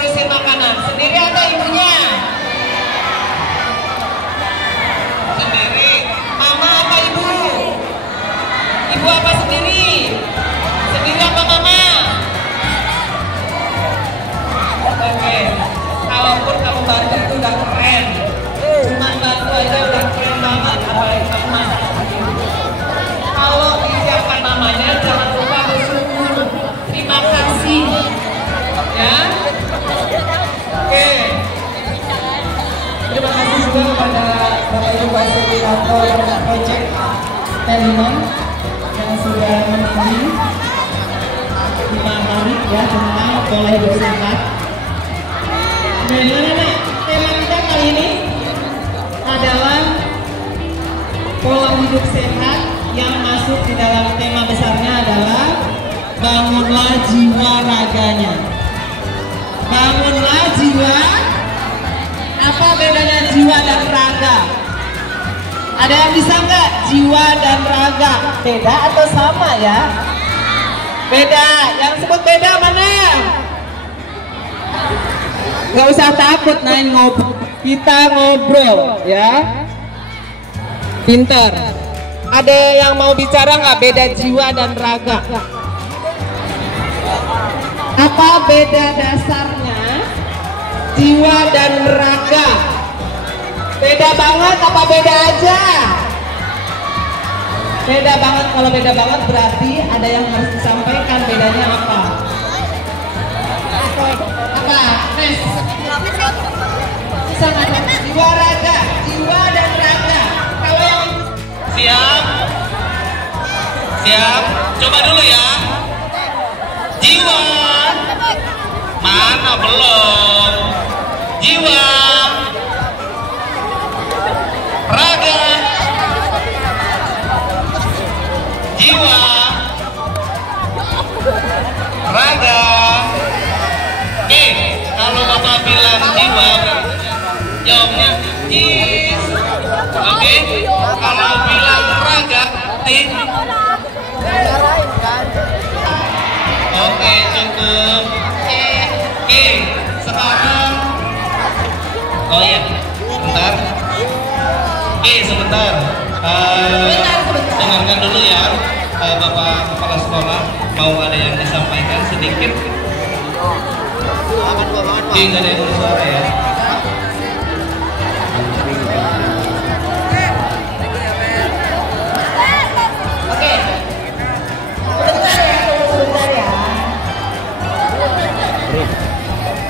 ngurusin makanan? Sendiri atau ibunya? Sendiri. Mama apa ibu? Ibu apa sendiri? Sendiri apa mama? Oke. Kalaupun kamu bantu itu udah keren. Cuman bantu aja udah keren banget. Apalagi kamu masak sendiri. Kalau disiapkan namanya, jangan lupa bersyukur. Terima kasih. Ya. Oke. Terima kasih juga kepada Bapak Ibu Fasilitator Project Teleman yang sudah menemani 5 hari ya tentang pola hidup sehat. Bagaimana tema kita kali ini adalah pola hidup sehat yang masuk di dalam tema besarnya adalah bangunlah jiwa raganya. Bangunlah jiwa. Apa bedanya jiwa dan raga? Ada yang bisa nggak? Jiwa dan raga beda atau sama ya? Beda. Yang sebut beda mana? Nggak usah takut, naik ngobrol. Kita ngobrol ya. Pinter. Ada yang mau bicara nggak beda jiwa dan raga? Apa beda dasarnya jiwa dan raga? Beda banget apa beda aja? Beda banget. Kalau beda banget berarti ada yang harus disampaikan. Bedanya apa? Apa? Nes? Sama jiwa raga, jiwa dan raga. Kalau yang siap, siap. Coba dulu ya. Jiwa. Mana belum? Jiwa. Raga. Jiwa. Raga. Oke, kalau Bapak bilang jiwa, jawabnya is. Oke, kalau bilang raga, tin. Oke, cukup. Oke, sekarang. Oh ya, sebentar. Oke, sebentar. Dengarkan dulu ya, Bapak Kepala Sekolah. Mau ada yang disampaikan sedikit? Tidak ada yang bersuara ya. Oke. Sebentar ya.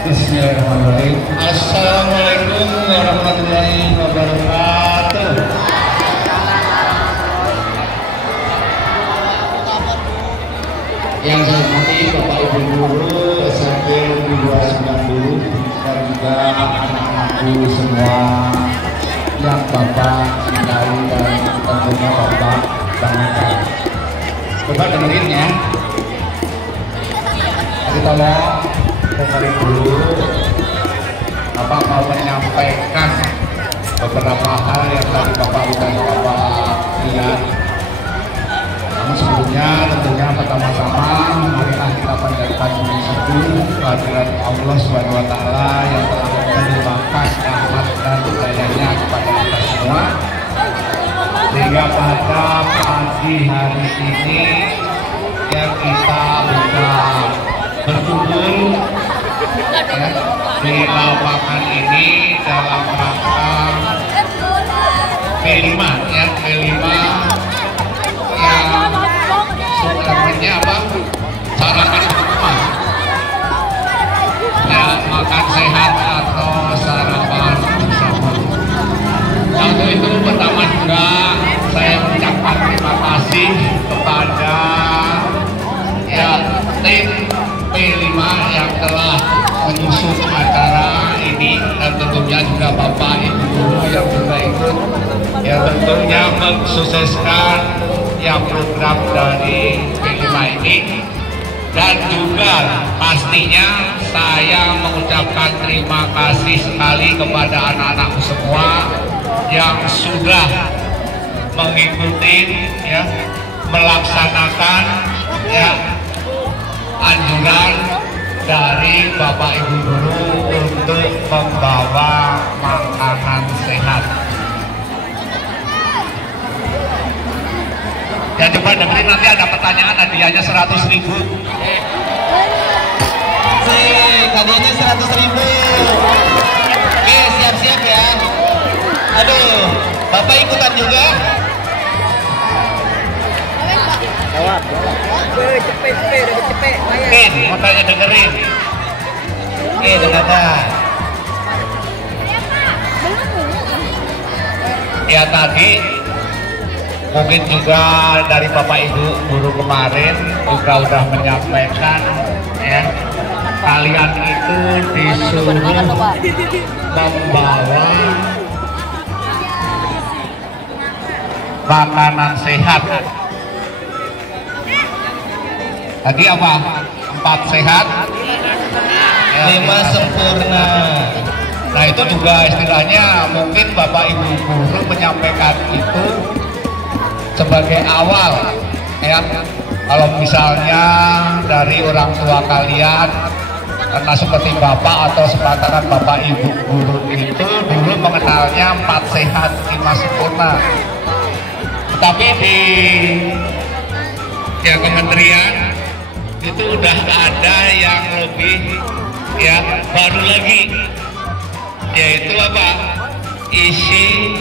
Bismillahirrahmanirrahim. Assalamualaikum warahmatullahi wabarakatuh. Yang saya hormati Bapak Ibu Guru SMP 290 dan juga anak-anakku semua yang Bapak cintai dan tentunya Bapak banggakan. Coba dengerin ya. Kita mau dengerin dulu. Bapak mau menyampaikan beberapa hal yang tadi Bapak lihat. Namun sebelumnya tentunya pertama-tama marilah kita panjatkan puji syukur kehadirat Allah SWT yang telah melimpahkan rahmat dan hidayahnya kepada kita semua, sehingga pada pagi hari ini yang kita bisa berkumpul ya, di lapangan ini dalam rangka P5 ya, P5 yang namanya apa? Sarapan bersama ya, makan sehat atau sarapan bersama. Nah, untuk itu pertama juga saya mengucapkan terima kasih kepada ya tim P5 yang telah menyusun acara ini, dan tentunya juga Bapak Ibu Guru yang juga ikut ya tentunya mensukseskan ya program dari P5 ini. Dan juga pastinya saya mengucapkan terima kasih sekali kepada anak-anakku semua yang sudah mengikuti ya, melaksanakan ya anjuran dari Bapak Ibu Guru membawa makanan sehat. Ya coba dengerin, nanti ada pertanyaan, hadiahnya 100.000. Hadiahnya 100.000. Oke, siap-siap ya. Aduh, Bapak ikutan juga. Cepet, mau tanya dengerin. Oke, dengarkan. Ya tadi mungkin juga dari Bapak Ibu guru kemarin juga udah menyampaikan ya, kalian itu disuruh membawa makanan sehat. Tadi apa? 4 sehat, 5 sempurna. Nah itu juga istilahnya mungkin Bapak Ibu guru menyampaikan itu sebagai awal ya. Kalau misalnya dari orang tua kalian, karena seperti Bapak atau sepantaran Bapak Ibu guru itu dulu mengenalnya 4 sehat 5 sempurna. Tapi di ya kementerian itu udah ada yang lebih ya baru lagi, yaitu apa? Isi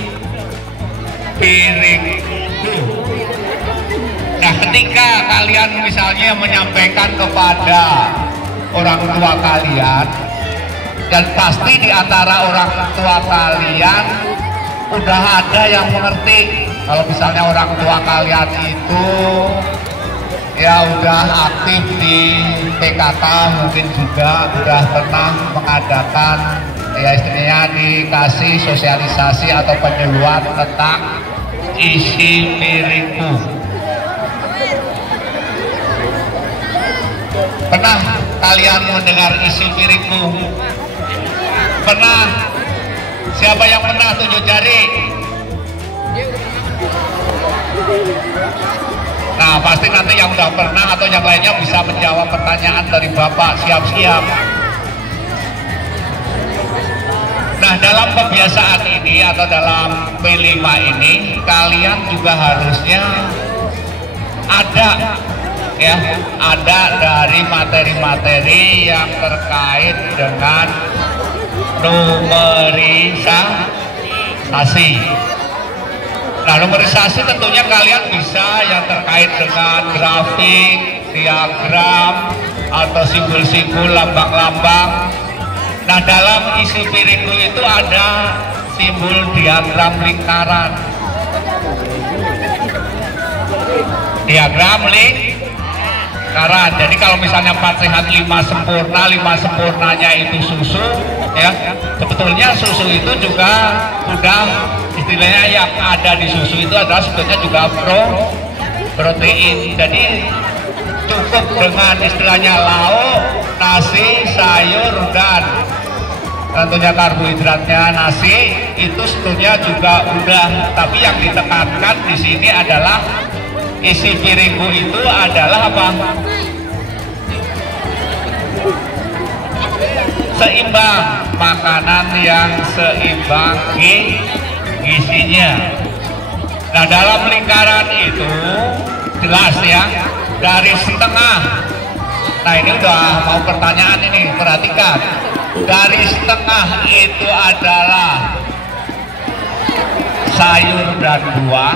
piringku. Nah ketika kalian misalnya menyampaikan kepada orang tua kalian, dan pasti di antara orang tua kalian udah ada yang mengerti. Kalau misalnya orang tua kalian itu ya udah aktif di PKK, mungkin juga udah pernah mengadakan ya istilahnya dikasih sosialisasi atau penyuluhan tentang isi piringku. Pernah kalian mendengar isi piringku? Pernah? Siapa yang pernah, tunjuk jari? Nah pasti nanti yang udah pernah atau yang lainnya bisa menjawab pertanyaan dari Bapak. Siap-siap. Nah dalam kebiasaan ini atau dalam P5 ini, kalian juga harusnya ada ya, ada dari materi-materi yang terkait dengan numerisasi. Nah numerisasi tentunya kalian bisa yang terkait dengan grafik, diagram, atau simbol-simbol, lambang-lambang. Nah dalam isi piringku itu ada simbol diagram lingkaran. Diagram lingkaran. Jadi kalau misalnya 4 sehat 5 sempurna, 5 sempurnanya itu susu ya, sebetulnya susu itu juga sudah istilahnya yang ada di susu itu adalah sebetulnya juga protein. Jadi cukup dengan istilahnya lauk, nasi, sayur, dan tentunya karbohidratnya nasi itu sebetulnya juga udah. Tapi yang ditekankan di sini adalah isi piringku itu adalah apa? Seimbang, makanan yang seimbang gizinya. Nah dalam lingkaran itu jelas ya, dari setengah. Nah ini udah mau pertanyaan ini, perhatikan. Dari setengah itu adalah sayur dan buah,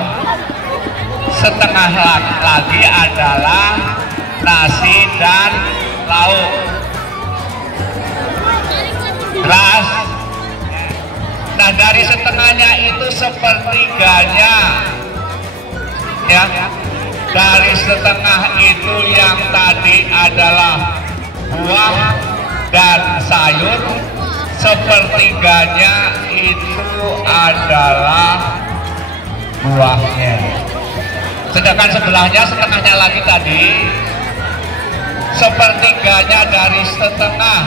setengah lagi adalah nasi dan lauk. Jelas? Nah dari setengahnya itu sepertiganya ya, dari setengah itu yang tadi adalah buah dan sayur, sepertiganya itu adalah buahnya. Sedangkan sebelahnya setengahnya lagi tadi, sepertiganya dari setengah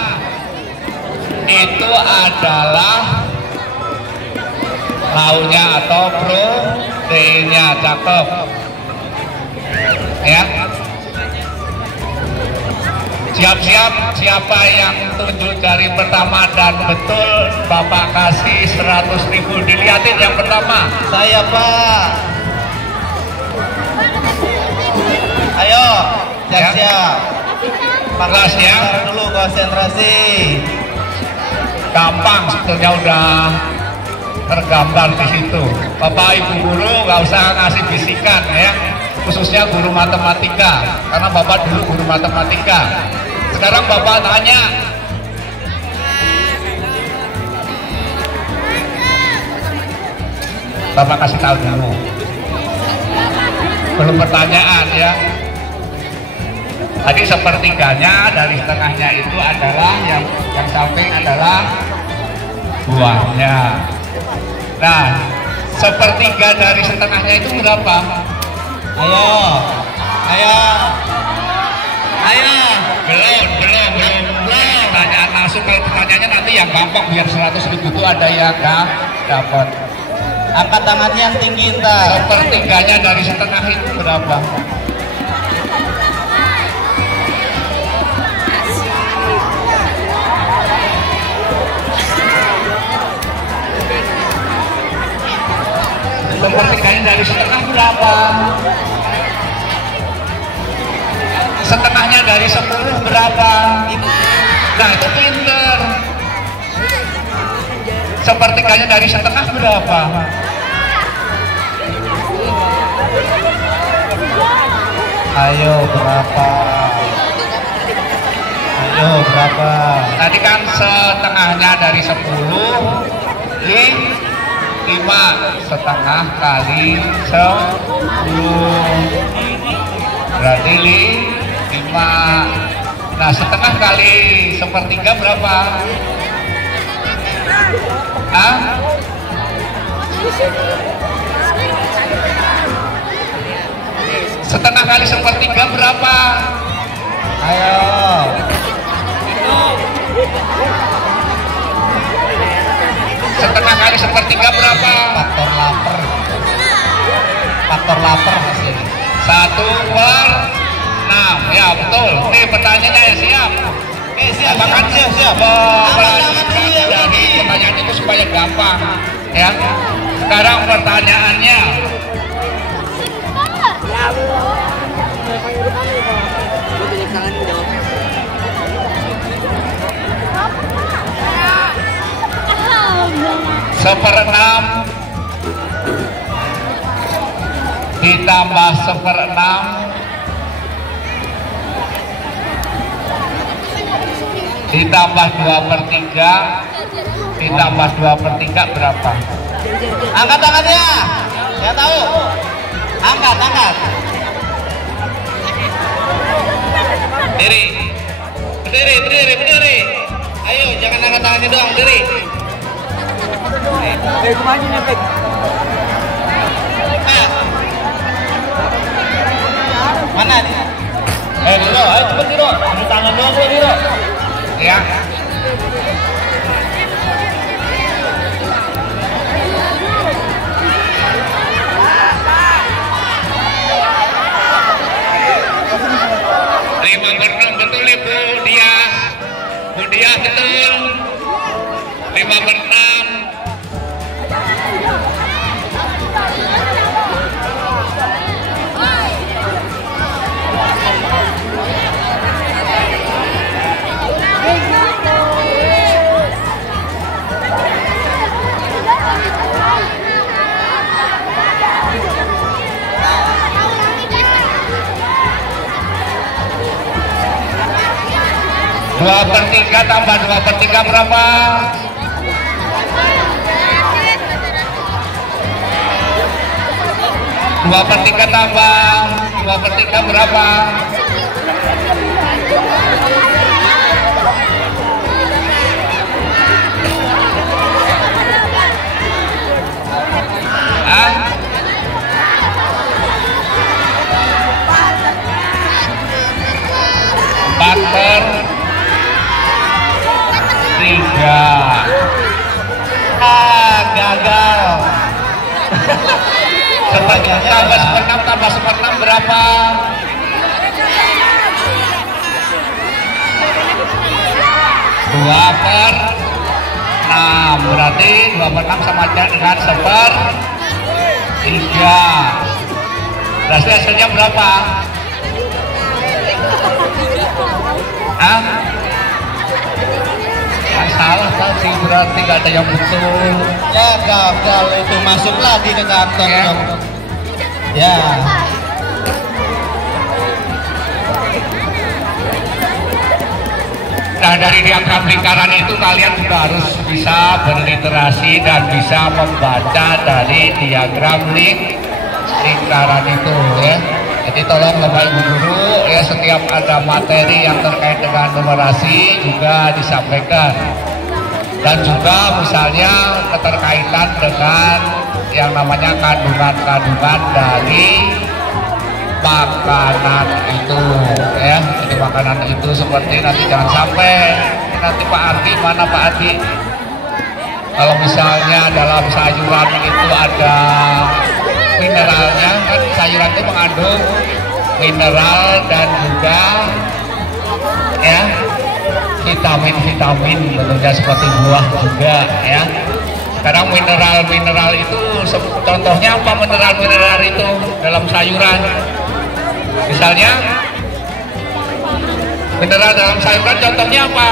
itu adalah lauknya atau proteinnya. Cakep ya. Siap-siap, siapa yang tunjuk jari pertama dan betul Bapak kasih 100.000. Dilihatin yang pertama. Saya Pak. Ayo, siap-siap. Kelas ya. Dulu konsentrasi. Gampang sebetulnya udah tergambar di situ. Bapak Ibu guru nggak usah ngasih bisikan ya, khususnya guru matematika, karena Bapak dulu guru matematika. Sekarang Bapak tanya, Bapak kasih tahu dulu. Belum pertanyaan ya. Tadi sepertiganya dari setengahnya itu adalah yang samping adalah buahnya. Nah, sepertiga dari setengahnya itu berapa? Ayo, ayo, ayo. Belum. Pertanyaan langsung, kalau pertanyaannya nanti yang gampang biar 100.000 itu ada yang dapat. Angkat tangannya yang tinggi ntar. Sepertiganya dari setengah itu berapa? Sepertiganya dari setengah berapa? Setengahnya dari 10 berapa? Nah itu pinter. Sepertiganya dari setengah berapa? Ayo berapa? Ayo berapa? Tadi kan setengahnya dari 10, 5 setengah kali 10 berarti 5. Nah setengah kali sepertiga berapa? Hah? Setengah kali sepertiga berapa? Ayo. Setengah kali sepertiga berapa? Faktor lapar. Faktor lapar hasilnya. 1/6. Ya betul. Nih pertanyaannya ya, siap. Siap. Bahkan Siap. melanjutkan dari pertanyaan itu supaya gampang ya. Sekarang pertanyaannya, seperenam ditambah seperenam ditambah 2/3 ditambah 2/3 berapa? Angkat tangannya. Saya tahu. Angkat. Berdiri. Ayo, jangan angkat tangannya doang, berdiri. Mana nih? Diro, ayo cepet Diro. Ada tangan doang lo, Diro. Ya. Lima berenam betul Ibu Dia. Bu Dia betul. 5/6. Dua per tiga tambah 2/3 berapa? 2/3 tambah 2/3 berapa? Hah? 4/3. Gagal. Tambah 1/6 tambah 1/6 berapa? 2/6 berarti 2/6 sama aja dengan 1/3. Berarti hasilnya berapa? Ah? Salah tadi berarti gak ada yang betul. Ya gagal itu, masuk lagi ke kantong Ya. dong. Ya. Nah, dari diagram lingkaran itu kalian juga harus bisa berliterasi dan bisa membaca dari diagram lingkaran itu ya. Jadi tolong Bapak Ibu Guru ya, setiap ada materi yang terkait dengan numerasi juga disampaikan. Dan juga misalnya keterkaitan dengan yang namanya kandungan-kandungan dari makanan itu ya. Jadi makanan itu seperti nanti jangan sampai nanti Pak Ardi, mana Pak Ardi, kalau misalnya dalam sayuran itu ada mineralnya, kan sayuran itu mengandung mineral dan juga ya vitamin tentunya seperti buah juga ya. Sekarang mineral itu contohnya apa? Mineral itu dalam sayuran, misalnya mineral dalam sayuran contohnya apa?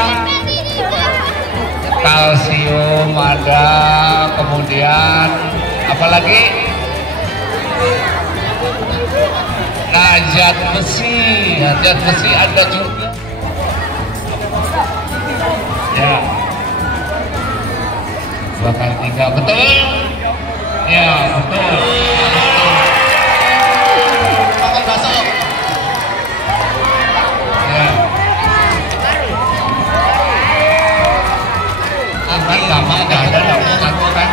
Kalsium ada, kemudian apalagi zat besi ada juga ya. 2x3 betul ya, betul. Makan bakso. Ya. Kan gampang, nggak ada satu kan.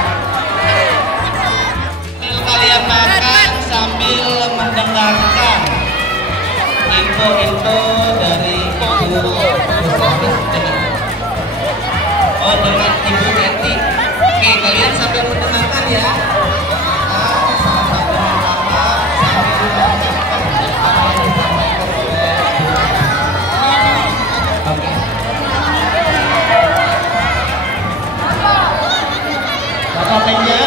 Kalian makan sambil mendengarkan info-info dari Ibu dengan Ibu Eti. Oke, kalian sambil mendengarkan ya. Bapak Tengja.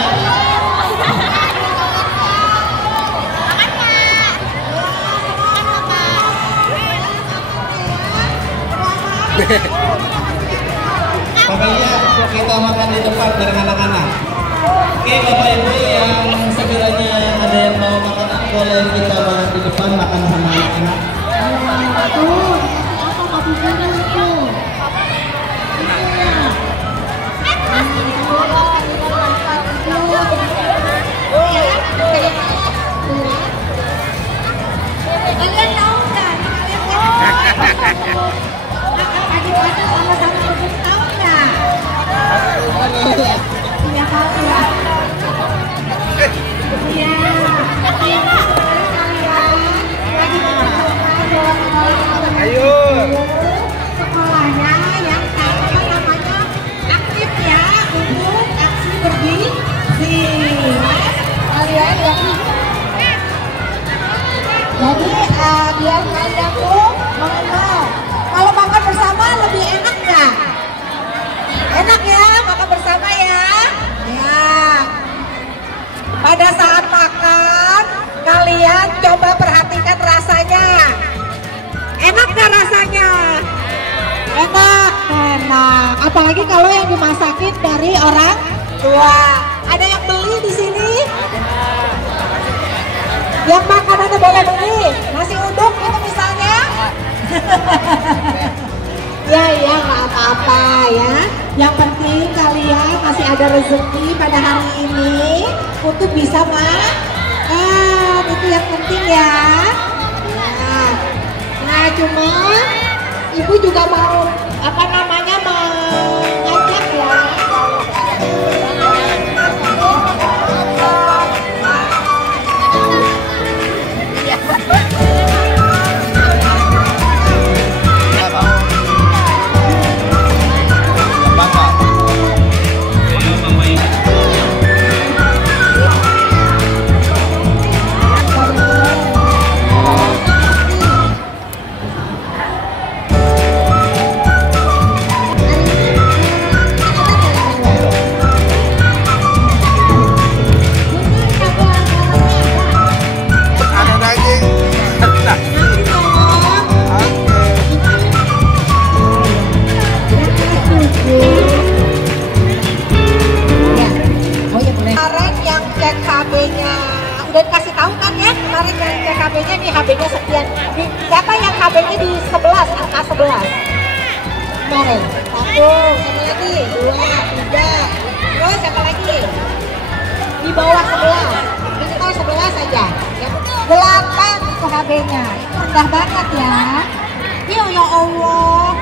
Pokoknya kita makan di depan bareng anak-anak. Oke Bapak Ibu yang sekiranya ada yang mau makan, boleh kita bareng di depan makan sama anak-anak. Kalian tahu nggak? Pagi-pagi sama-sama belum tahu nggak? Iya tahu ya. Iya. Ayo. Sekolahnya yang apa namanya aktif ya untuk aksi bergizi. Kalian yang jadi biar kalian tuh mengenal. Kalau makan bersama lebih enak nggak? Enak ya makan bersama ya. Ya. Pada saat makan kalian coba perhatikan rasanya. Enak nggak rasanya? Enak, enak. Apalagi kalau yang dimasakin dari orang tua. Ada yang beli di sini? Yang makanannya boleh beli, nasi uduk itu misalnya. Ya nggak apa-apa ya. Yang penting kalian masih ada rezeki pada hari ini untuk bisa makan, itu yang penting ya. Nah cuma ibu juga mau mengajak ya. Dan kasih tahu kan ya kemarin dari TKB-nya nih HB-nya sekian. Siapa yang HB-nya di 11, angka 11? Kemarin. 1, sama lagi 2, 3. Terus siapa lagi? Di bawah 11. Ini kalau 11 saja. 8 itu HB-nya. Rendah banget ya. Ya Allah.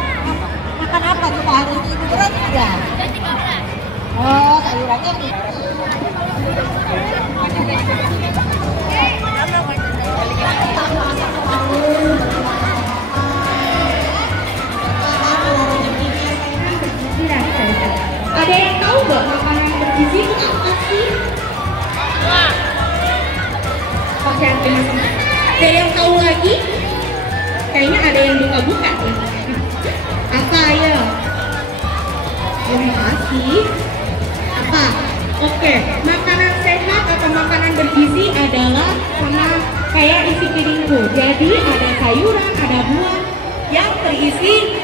Makan apa tuh hari ini? Berat enggak? Oh, sayurannya nih. Ada yang tahu nggak makanan bergizi itu apa sih? Oke, ada yang tahu lagi? Kayaknya ada yang buka-buka nih. Apa ya? Terima kasih. Apa? Oke, makanan sehat atau makanan bergizi adalah sama kayak isi piringku. Jadi ada sayuran, ada buah yang terisi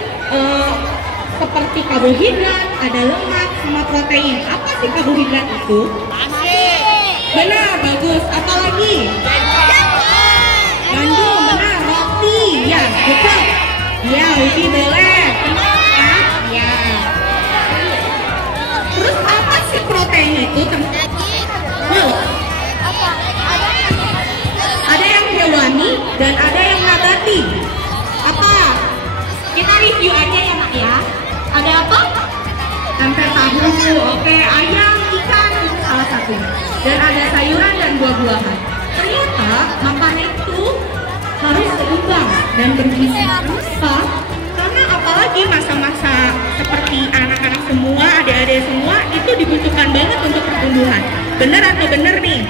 seperti karbohidrat, ada lemak, sama protein. Apa sih karbohidrat itu? Benar, bagus. Apa lagi? Gandum, benar. Roti, ya, betul. Ya, ubi boleh. Ya. Terus apa sih protein itu? Ada yang hewani dan ada yang nabati. Apa? Kita review aja ya Nak ya. Ada apa? Tempe tahu, oke, ayam, ikan, itu salah satunya. Dan ada sayuran dan buah-buahan. Ternyata makanan itu harus seimbang dan bergizi. Kenapa? Karena apalagi masa-masa seperti anak-anak semua, adik-adik semua, itu dibutuhkan banget untuk pertumbuhan. Bener atau bener nih?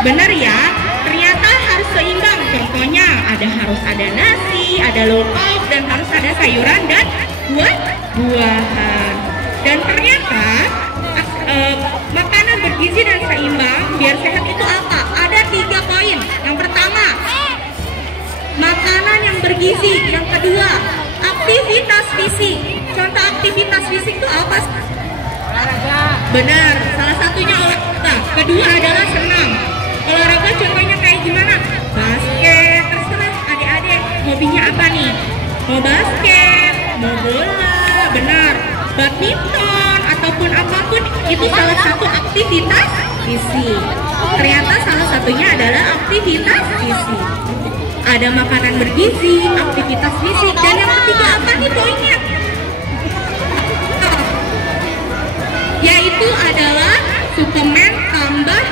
Bener ya? Ternyata harus seimbang. Contohnya harus ada nasi, ada lauk, dan harus ada sayuran dan buah-buahan. Dan ternyata makanan bergizi dan seimbang biar sehat itu apa? Ada 3 poin. Yang pertama, makanan yang bergizi. Yang kedua, aktivitas fisik. Contoh aktivitas fisik itu apa? Olahraga. Benar, salah satunya olahraga. Kedua adalah senam. Olahraga contohnya kayak gimana? Basket, terserah adik-adik hobinya apa nih? Mau basket, mau bola, benar. Badminton ataupun apapun itu salah satu aktivitas fisik. Ternyata salah satunya adalah aktivitas fisik. Ada makanan bergizi, aktivitas fisik, dan yang ketiga apa nih poinnya? Yaitu adalah suplemen tambah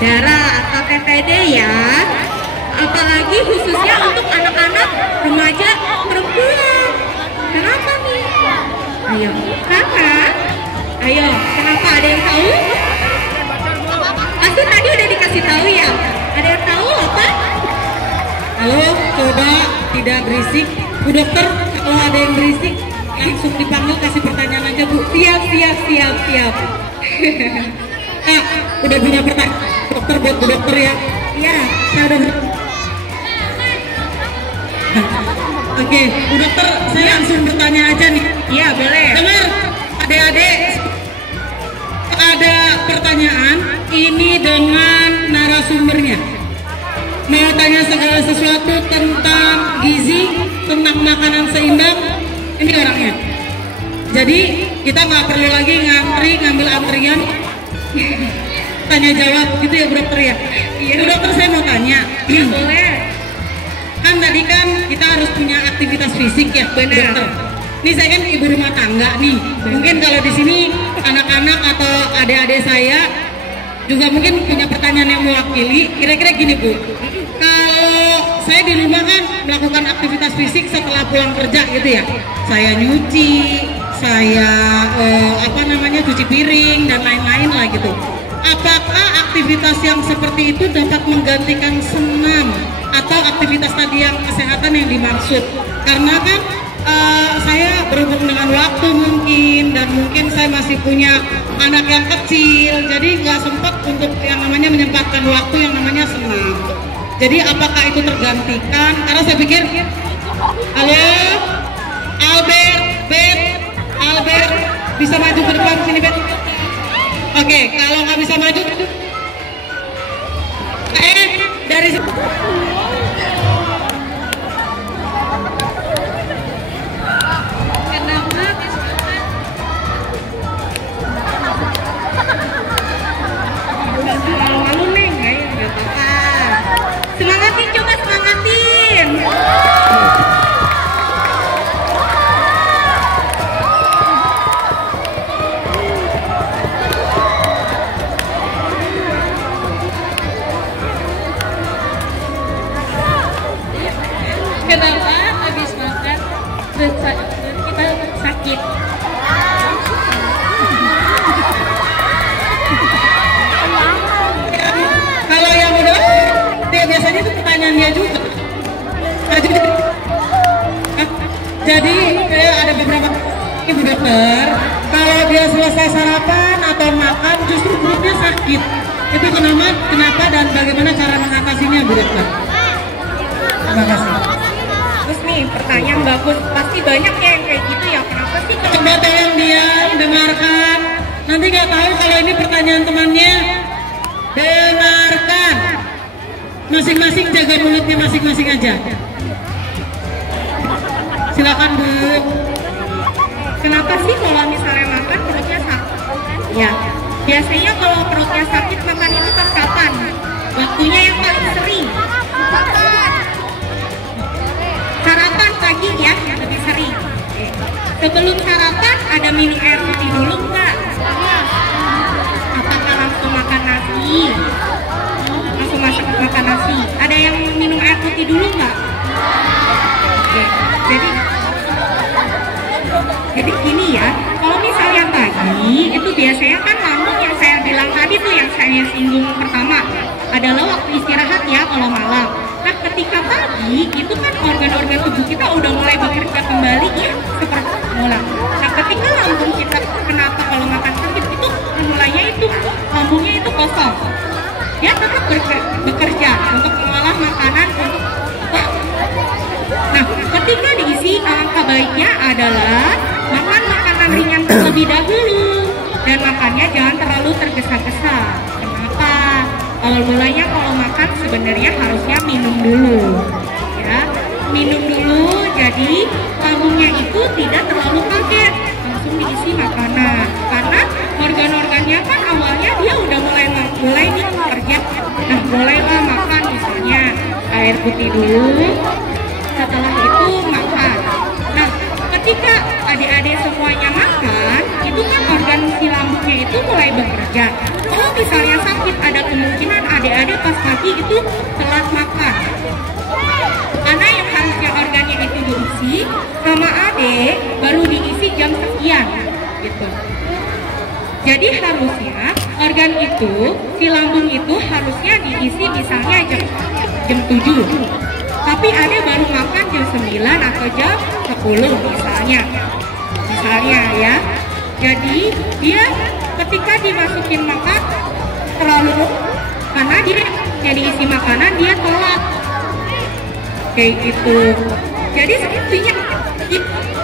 darah atau TTD ya. Apalagi khususnya untuk anak-anak remaja perempuan. Kenapa nih? Ayo, kenapa? Ada yang tahu? Aku tadi udah dikasih tahu ya. Ada yang tahu apa? Halo, coba tidak berisik. Bu dokter, kalau ada yang berisik langsung dipanggil, kasih pertanyaan aja Bu. Siap. Udah punya pertanyaan dokter buat Bu dokter ya? Iya, saya udah. Oke, Bu dokter, saya langsung bertanya aja nih. Iya boleh. Dengar, adik-adik, ada pertanyaan ini dengan narasumbernya. Mau tanya segala sesuatu tentang gizi, tentang makanan seimbang, ini orangnya. Jadi kita nggak perlu lagi ngantri, ngambil antrian, tanya jawab gitu ya Bu dokter ya. Iya. Bu dokter, saya mau tanya. Boleh. Kan tadi kan kita harus punya aktivitas fisik ya, Benar. dokter. Ini saya kan ibu rumah tangga nih. Mungkin kalau di sini anak-anak atau adik-adik saya juga mungkin punya pertanyaan yang mewakili. Kira-kira gini Bu, kalau saya di rumah kan melakukan aktivitas fisik setelah pulang kerja gitu ya. Saya nyuci, saya cuci piring dan lain-lain lah gitu. Apakah aktivitas yang seperti itu dapat menggantikan senam atau aktivitas tadi yang kesehatan yang dimaksud? Karena kan saya berhubung dengan waktu mungkin, dan mungkin saya masih punya anak yang kecil, jadi nggak sempat untuk yang namanya menyempatkan waktu yang namanya senam. Jadi apakah itu tergantikan? Karena saya pikir, halo Albert, bisa maju ke depan sini Bet? Oke, kalau nggak bisa maju, Jadi ada beberapa ibu dokter, kalau dia selesai sarapan atau makan justru perutnya sakit. Itu kenapa dan bagaimana cara mengatasinya, Bu Dokter? Terima kasih. Terus nih pertanyaan bagus, pasti banyak ya yang kayak gitu ya. Kenapa sih? Coba tolong diam, dengarkan. Nanti nggak tahu kalau ini pertanyaan temannya. Dengarkan. Masing-masing jaga mulutnya masing-masing aja. Silakan Bu. Kenapa sih kalau misalnya makan perutnya sakit? Ya, biasanya kalau perutnya sakit makan itu pas kapan? Waktunya yang paling sering. Sarapan pagi ya, yang lebih sering. Sebelum sarapan ada minum air putih dulu nggak? Apakah langsung makan nasi? Langsung makan nasi. Ada yang minum air putih dulu nggak? Oke, jadi gini ya, kalau misalnya pagi itu biasanya kan lambung yang saya bilang tadi tuh yang saya singgung pertama adalah waktu istirahat ya kalau malam. Nah ketika pagi itu kan organ-organ tubuh kita udah mulai bekerja kembali ya seperti semula. Nah ketika lambung kita kenapa kalau makan sakit itu mulainya itu lambungnya itu kosong. Dia tetap bekerja untuk mengolah makanan untuk nah ketika diisi alangkah baiknya adalah makan makanan ringan terlebih dahulu dan makannya jangan terlalu tergesa-gesa. Kenapa? Awal mulanya kalau makan sebenarnya harusnya minum dulu ya, minum dulu jadi lambungnya itu tidak terlalu kaget langsung diisi makanan karena organ-organnya kan awalnya dia udah mulai nih bekerja. Nah mulailah makan misalnya air putih dulu, setelah itu makan. Nah ketika adik-adik semuanya makan itu kan organ si lambungnya itu mulai bekerja. Kalau misalnya sakit ada kemungkinan adik-adik pas pagi itu telat makan karena yang harusnya organnya itu diisi sama adik baru diisi jam sekian gitu. Jadi harusnya organ itu si lambung itu harusnya diisi misalnya jam 7, tapi ada baru makan jam 9 atau jam 10 misalnya ya. Jadi dia ketika dimasukin makan terlalu karena dia jadi isi makanan dia telat kayak gitu. Jadi solusinya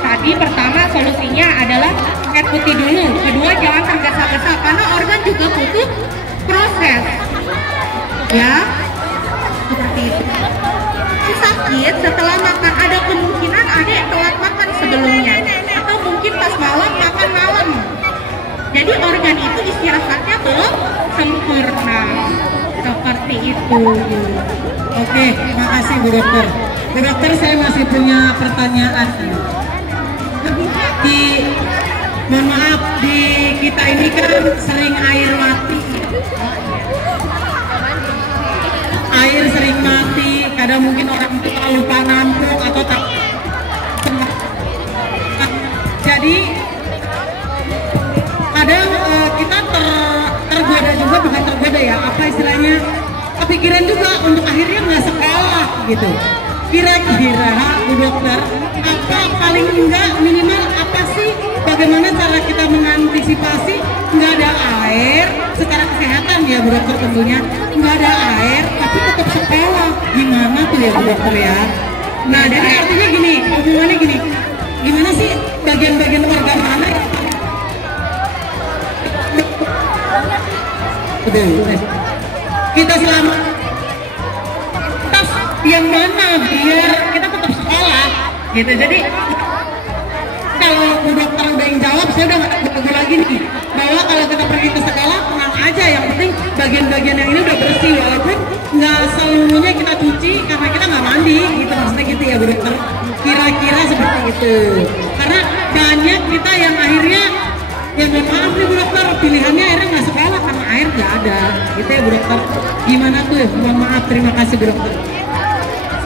tadi pertama solusinya adalah air putih dulu, kedua jangan tergesa-gesa karena organ juga butuh proses ya seperti itu. Sakit setelah makan ada kemungkinan ada yang telat makan sebelumnya atau mungkin pas malam makan malam, jadi organ itu istirahatnya belum sempurna seperti itu. Oke, terima kasih Bu Dokter. Bu Dokter, saya masih punya pertanyaan. Mohon maaf, di kita ini kan sering air mati. Air sering mati, kadang mungkin orang itu lupa nampung atau tak. Jadi kadang kita tergoda juga, bukan tergoda ya, apa istilahnya, kepikiran juga untuk akhirnya nggak sekolah gitu. Kira-kira Bu Dokter, apa paling enggak minimal apa sih, bagaimana cara kita mengantisipasi nggak ada air secara kesehatan ya Bu Dokter, tentunya nggak ada air tapi tetap sekolah, gimana tuh ya Bu Dokter ya. Nah jadi artinya gini, hubungannya gini, gimana sih bagian-bagian organ mana kita selamat yang mana biar kita tetap sekolah gitu. Jadi kalau Bu Dokter udah yang jawab, saya udah nggak ragu lagi nih bahwa kalau kita pergi ke sekolah tenang aja, yang penting bagian-bagian yang ini udah bersih, walaupun nggak seluruhnya kita cuci karena kita nggak mandi gitu, maksudnya gitu ya Bu Dokter. Kira-kira seperti itu, karena banyak kita yang akhirnya ya mohon maaf nih Bu Dokter, pilihannya akhirnya nggak sekolah karena air nggak ada gitu ya Bu Dokter. Gimana tuh? Mohon maaf, terima kasih Bu Dokter.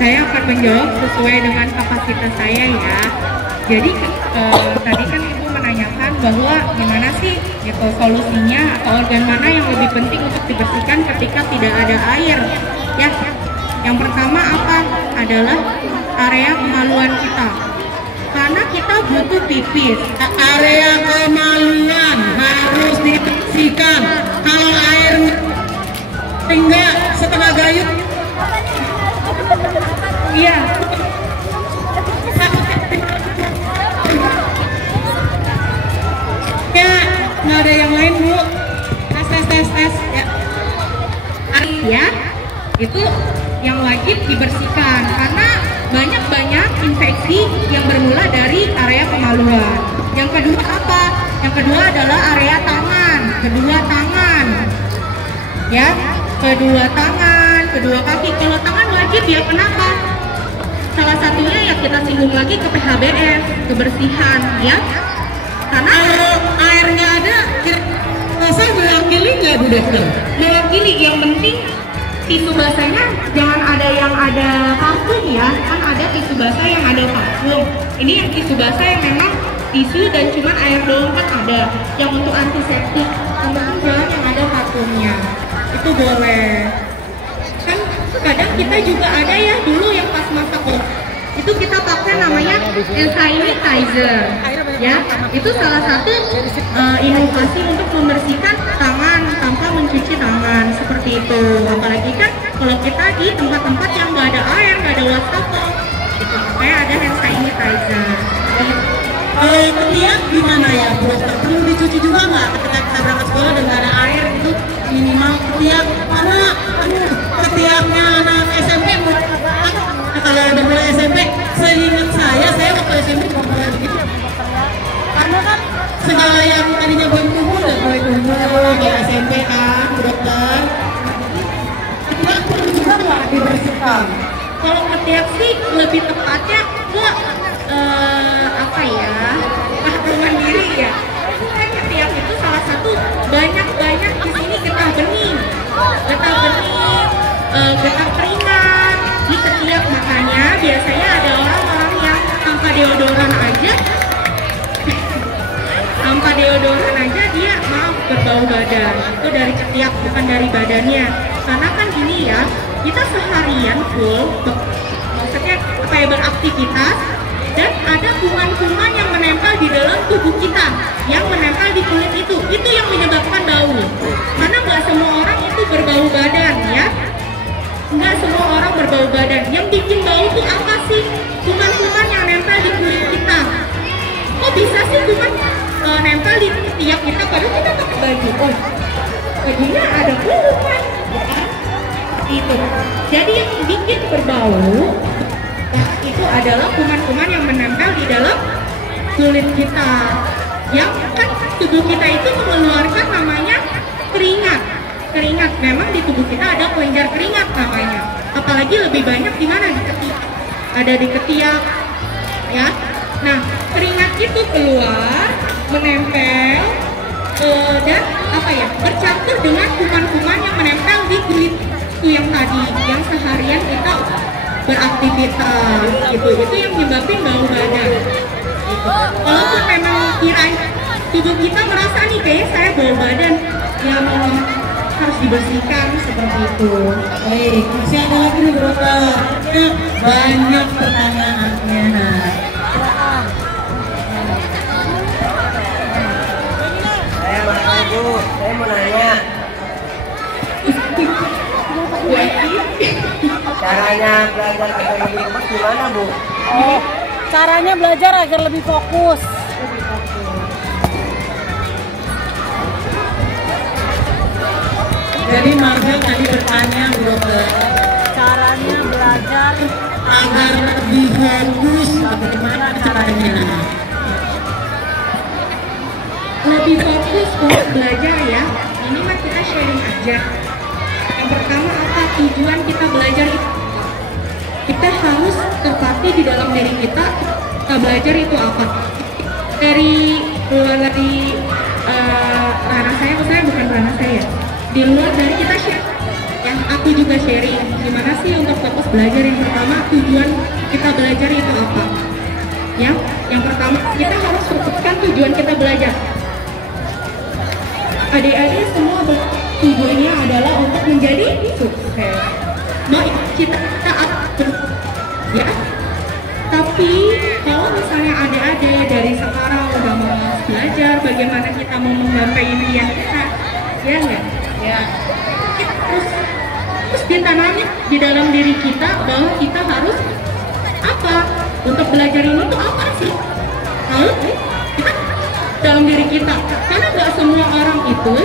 Saya akan menjawab sesuai dengan kapasitas saya ya. Jadi tadi kan Ibu menanyakan bahwa gimana sih gitu solusinya atau organ mana yang lebih penting untuk dibersihkan ketika tidak ada air ya. Yang pertama apa? Adalah area kemaluan kita. karena kita butuh pipis. Area kemaluan harus dibersihkan. Kalau air tinggal setengah gayung, Iya. ya nggak ada yang lain Bu. Tes ya. Ya, itu yang wajib dibersihkan karena banyak infeksi yang bermula dari area kemaluan. Yang kedua apa? Yang kedua adalah area tangan, kedua tangan. Ya, kedua tangan, kedua kaki. Kalau tangan wajib ya, kenapa? Salah satunya yang kita singgung lagi ke PHBS, kebersihan ya. Karena Airnya ada, rasa mewakili nggak Bu Dokter? mewakili, yang penting tisu basahnya jangan ada yang ada parfum ya, kan ada tisu basah yang ada parfum. Ini yang tisu basah yang memang tisu dan cuman air doang kan ada. Yang untuk antiseptik, yang penting jangan yang ada parfumnya. Itu boleh. Kan kadang kita juga ada ya dulu yang pas masa COVID, itu kita pakai namanya hand sanitizer ya. Itu salah satu inovasi untuk membersihkan tangan tanpa mencuci tangan seperti itu. Apalagi kan kalau kita di tempat-tempat yang nggak ada air, nggak ada wastafel, itu makanya ada hand sanitizer. Kalau ketiak gimana ya Bu Dokter? Perlu dicuci juga nggak ketika kita berangkat sekolah dan nggak ada air itu minimal ketiak? Karena ketiaknya anak SMP Bu. Kalau udah mulai SMP, seingat saya waktu SMP juga mulai begitu. Karena kan segala yang tadinya belum tumbuh udah mulai tumbuh di SMP kan Bu Dokter. Ketiak perlu juga nggak dibersihkan? Kalau ketiak sih lebih tepatnya ke apa ya, perlindungan diri ya. Kan ketiak itu salah satu banyak di sini getah bening, getah keringat di ketiak. Makanya biasanya ada orang-orang yang tanpa deodoran aja dia mau berbau badan. Itu dari ketiak, bukan dari badannya. Karena kan gini ya, kita seharian full, maksudnya kayak beraktivitas, dan ada kuman-kuman yang menempel di dalam tubuh kita, yang menempel di kulit itu yang menyebabkan bau. Karena nggak semua orang itu berbau badan ya, nggak semua orang berbau badan. Yang bikin bau itu apa sih? Kuman-kuman yang nempel di kulit kita. Kok bisa sih kuman nempel di ketiak kita padahal kita pakai baju? Oh, bajunya ada kuman, ya kan? Itu. Jadi yang bikin berbau itu adalah kuman-kuman yang menempel di dalam kulit kita. Yang kan tubuh kita itu mengeluarkan namanya keringat. Keringat, memang di tubuh kita ada kelenjar keringat namanya. Apalagi lebih banyak di mana? Di ketiak. Ada di ketiak, ya. Nah, keringat itu keluar, menempel dan apa ya? Bercampur dengan kuman-kuman yang menempel di kulit itu yang tadi, yang seharian kita beraktivitas itu yang menyebabkan bau badan gitu. Walaupun memang kirain tubuh kita merasa nih kayaknya saya bau badan, ya memang harus dibersihkan seperti itu. Baik, masih ada lagi nih Bu Dokter. Banyak pertanyaannya. Saya mau nanya. Caranya belajar bahasa Inggris gimana Bu? Oh, caranya belajar agar lebih fokus. Jadi Marga tadi bertanya Bu Dokter, Caranya belajar agar lebih fokus bagaimana caranya? Lebih fokus untuk belajar ya, ini mah kita sharing aja. Yang pertama apa tujuan kita belajar itu? Kita harus terpati di dalam diri kita belajar itu apa? Dari ranah saya bukan ranah saya. Di luar dari kita share, yang aku juga sharing. Gimana sih untuk fokus belajar? Yang pertama tujuan kita belajar itu apa? Ya, yang pertama kita harus fokuskan tujuan kita belajar. Adik-adik semua tujuannya adalah untuk menjadi sukses. Mau cita-cita apa? Ya. Tapi kalau misalnya adik dari sekarang udah mau belajar bagaimana kita mau menggapai impian kita, ya nggak? Ya. Terus ditanami di dalam diri kita bahwa kita harus apa? Untuk belajar ini tuh apa sih? Tahu? Kita dalam diri kita. Karena nggak semua orang itu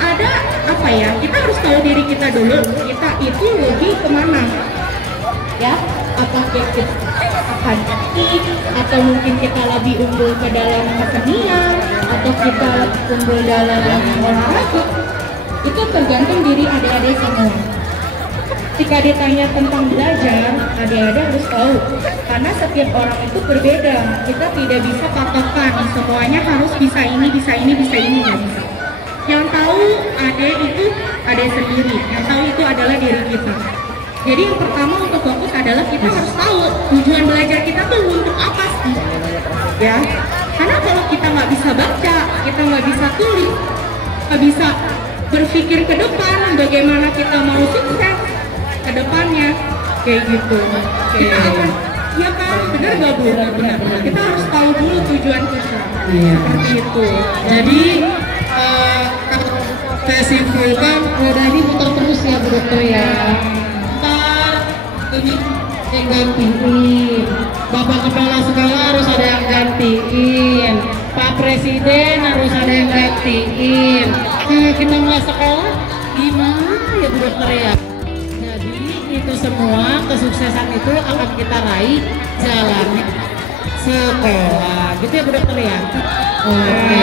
ada apa ya? Kita harus tahu diri kita dulu. Kita itu lebih kemana? Ya? Apakah kita akademik atau mungkin kita lebih unggul ke dalam kesenian atau kita unggul dalam olahraga? Itu tergantung diri adik-adik semua. Jika ditanya tentang belajar, adik-adik harus tahu karena setiap orang itu berbeda. Kita tidak bisa patokan semuanya harus bisa ini, bisa ini, bisa ini, nggak bisa. Yang tahu adik itu adik sendiri. Yang tahu itu adalah diri kita. Jadi yang pertama untuk fokus adalah kita harus tahu tujuan belajar kita tuh untuk apa sih, ya? Karena kalau kita nggak bisa baca, kita nggak bisa tulis, nggak bisa berpikir ke depan bagaimana kita mau sukses ke depannya, kayak gitu. Kita akan, ya kan, benar nggak Bu? Benar. Kita harus tahu dulu tujuan kita, seperti itu. Jadi saya simpulkan roda ini muter terus ya Bu Dokter ya. Ini yang gantiin, Bapak Kepala Sekolah harus ada yang gantiin, Pak Presiden harus ada yang gantiin. Kita nggak sekolah gimana ya Bu Dokter ya? Jadi itu semua kesuksesan itu akan kita raih jalan sekolah, gitu ya Bu Dokter ya? Oke.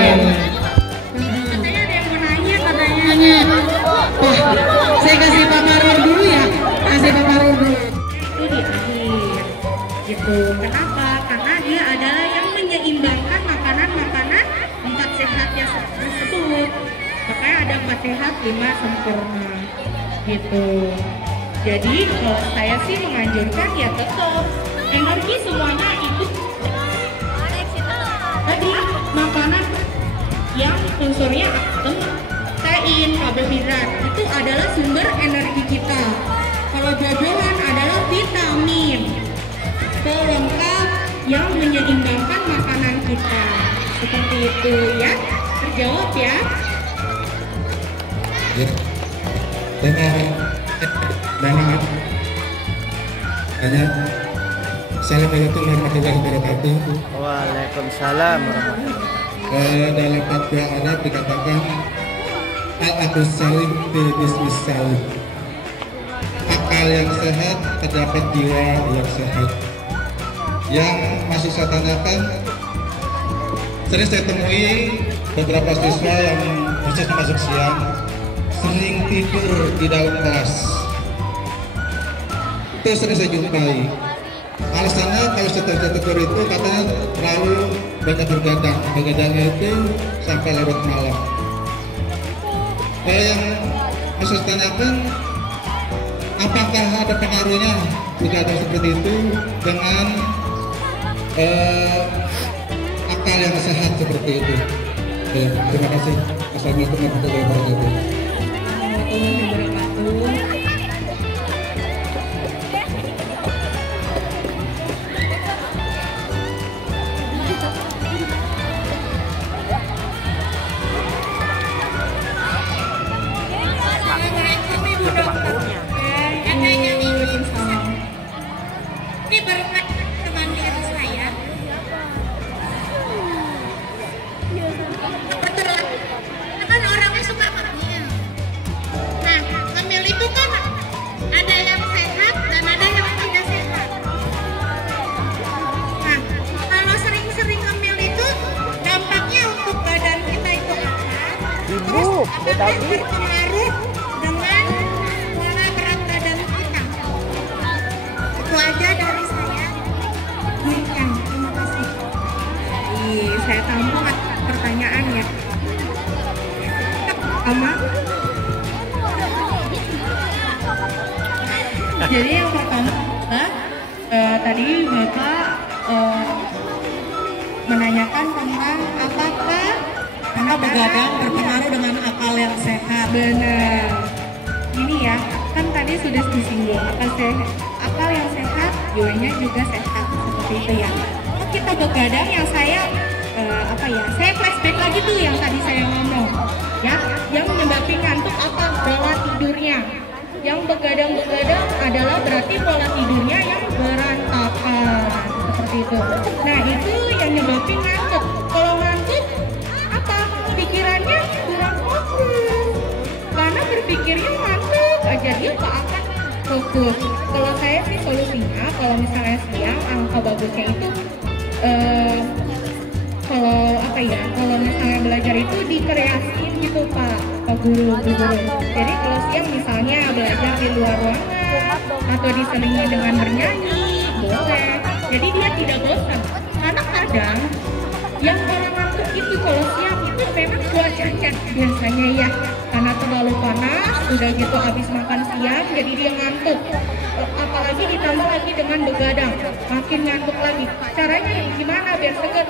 Katanya ada yang mau nanya katanya. Wah, saya kasih Pak Marul dulu ya, kasih Pak Marul dulu. Di akhir gitu. Kenapa? Karena dia adalah yang menyeimbangkan makanan-makanan 4 sehat yang tersebut. Makanya ada 4 sehat 5 sempurna gitu. Jadi kalau saya sih menganjurkan ya tetap energi semuanya itu tadi makanan yang unsurnya protein, karbohidrat itu adalah sumber energi kita. Kalau jajanan adalah vitamin, pelengkap yang menyeimbangkan makanan kita. Seperti itu ya, terjawab ya. Assalamualaikum warahmatullahi wabarakatuh. Waalaikumsalam warahmatullahi. Dalam fatwa Arab dikatakan al-aqlus salim fil jismis salim. Akal yang sehat terdapat jiwa yang sehat. Yang masih saya tanyakan, sering saya temui beberapa siswa yang khususnya masuk siang sering tidur di dalam kelas. Itu sering saya jumpai. Alasannya kalau setelah tidur itu katanya terlalu banyak bergadang. Begadangnya itu sampai larut malam. Yang masih saya tanyakan, apakah ada pengaruhnya jika ada seperti itu dengan akal yang sehat seperti itu? Terima kasih. Assalamualaikum warahmatullahi wabarakatuh. Ini baru teman dari saya. Kebetulan kan orangnya suka ngemil. Nah, ngemil itu kan ada yang sehat dan ada yang tidak sehat. Nah, kalau sering-sering ngemil itu dampaknya untuk badan kita itu apa? Terus apakah berpengaruh dengan pola berat badan kita? Itu aja dari saya. Terima kasih. Saya tampung pertanyaannya. Sama. Jadi yang pertama, tadi Bapak menanyakan tentang apakah Karena begadang berpengaruh dengan akal yang sehat. benar. Ini ya, kan tadi sudah disinggung akal yang sehat, jiwanya juga sehat seperti itu ya. Oke, kita begadang yang saya saya flashback lagi tuh yang tadi saya ngomong ya, yang menyebabkan ngantuk apa? Pola tidurnya. Yang begadang-begadang adalah berarti pola tidurnya yang berantakan seperti itu. Nah itu yang menyebabkan ngantuk. Kalau ngantuk apa? Pikirannya kurang fokus karena berpikirnya ngantuk aja, dia nggak akan fokus. Kalau saya sih solusinya kalau misalnya siang angka bagusnya itu kalau misalnya belajar itu dikreasiin gitu Pak Guru. Jadi kalau siang misalnya belajar di luar ruangan atau diselingi dengan bernyanyi boleh, jadi dia tidak bosan. Karena kadang yang orang ngantuk itu kalau siang itu memang cuacanya biasanya ya, karena terlalu panas, udah gitu habis makan siang jadi dia ngantuk. Apalagi ditambah lagi dengan begadang, makin ngantuk lagi. Caranya gimana biar seger?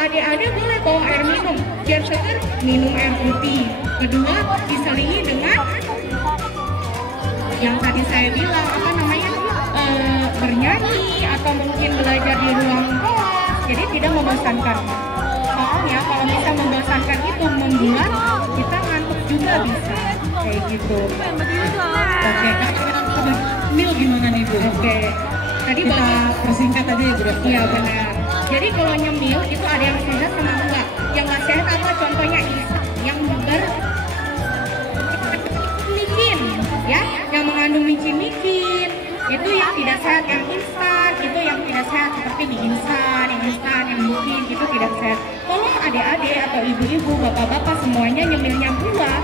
Adik-adik boleh bawa air minum biar seger, minum air putih. Kedua, diselingi dengan yang tadi saya bilang bernyanyi atau mungkin belajar di ruang kelas. Jadi tidak membosankan. Soalnya kalau bisa membosankan itu membuat kita ngantuk juga bisa kayak gitu. Oke, Mil gimana nih Bu? Oke. Tadi Kita persingkat aja ya Bu. Iya benar. Jadi kalau nyemil itu ada yang sehat sama enggak. Yang nggak sehat apa? Contohnya yang micin, ya, yang mengandung micin-micin. Itu yang tidak sehat, yang instan itu yang tidak sehat seperti mie instan, yang micin itu tidak sehat. Kalau adik-adik atau ibu-ibu, bapak-bapak semuanya nyemilnya buah,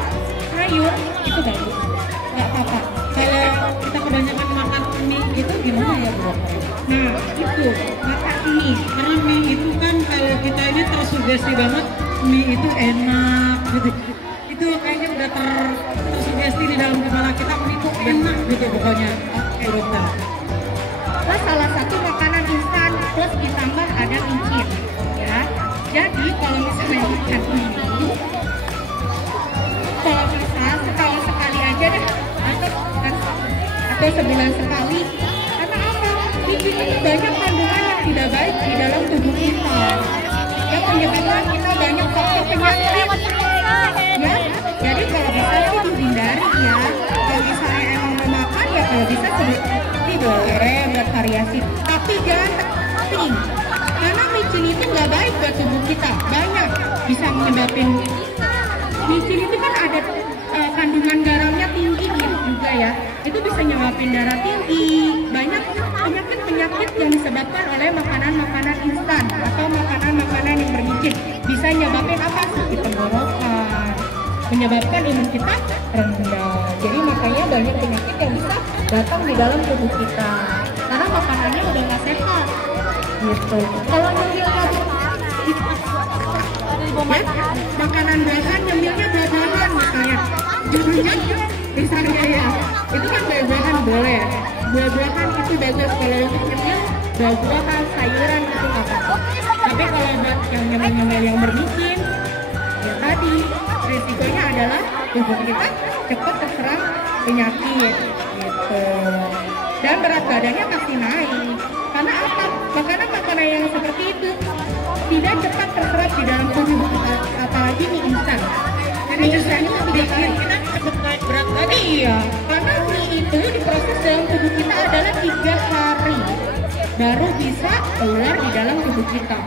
sayur itu bagus, nggak apa-apa. Kalau kita kebanyakan makan mie itu gimana ya Bu? Nah itu makan mie. Karena mie itu kan kalau kita ini tersugesti banget, mie itu enak gitu. Itu kayaknya udah tersugesti di dalam kepala kita, mie itu enak gitu pokoknya. Oke dokter. Plus salah satu makanan instan plus ditambah ada micin ya. Jadi kalau misalnya makan mie, kalau bisa setahun sekali aja deh atau sebulan sekali. Karena apa? Micin itu banyak kandungan yang tidak baik di dalam tubuh kita yang menyebabkan kita banyak faktor penyakit ya. Jadi kalau bisa sih dihindari ya. Kalau misalnya emang mau makan ya kalau bisa seperti boleh buat variasi, tapi jangan terlalu. Karena micin itu nggak baik buat tubuh kita, banyak bisa menyebabkan. Micin itu kan ada kandungan garamnya tinggi juga ya, itu bisa nyebabin darah tinggi, banyak penyakit-penyakit yang disebabkan oleh makanan-makanan instan atau makanan-makanan yang bermicin. Bisa nyebabin apa? Sakit tenggorokan, menyebabkan imun kita rendah. Jadi makanya banyak penyakit yang bisa datang di dalam tubuh kita karena makanannya udah nggak sehat gitu. Kalau nyemilnya makanan bahan, nyemilnya buah-buahan misalnya, misalnya ya, itu kan buah-buahan boleh. Buah-buahan itu bagus kalau untuk nyemil, buah-buahan, sayuran itu nggak apa-apa. Tapi kalau buat yang nyemil-nyemil yang bermicin, ya tadi risikonya adalah tubuh kita cepat terserang penyakit gitu. Dan berat badannya pasti naik. Karena apa? Makanan-makanan yang seperti itu tidak cepat terserap di dalam tubuh kita, apalagi mie instan. Mie instan itu bikin kita cepat naik berat badan. Iya, karena mie itu diproses dalam tubuh kita adalah 3 hari baru bisa keluar di dalam tubuh kita.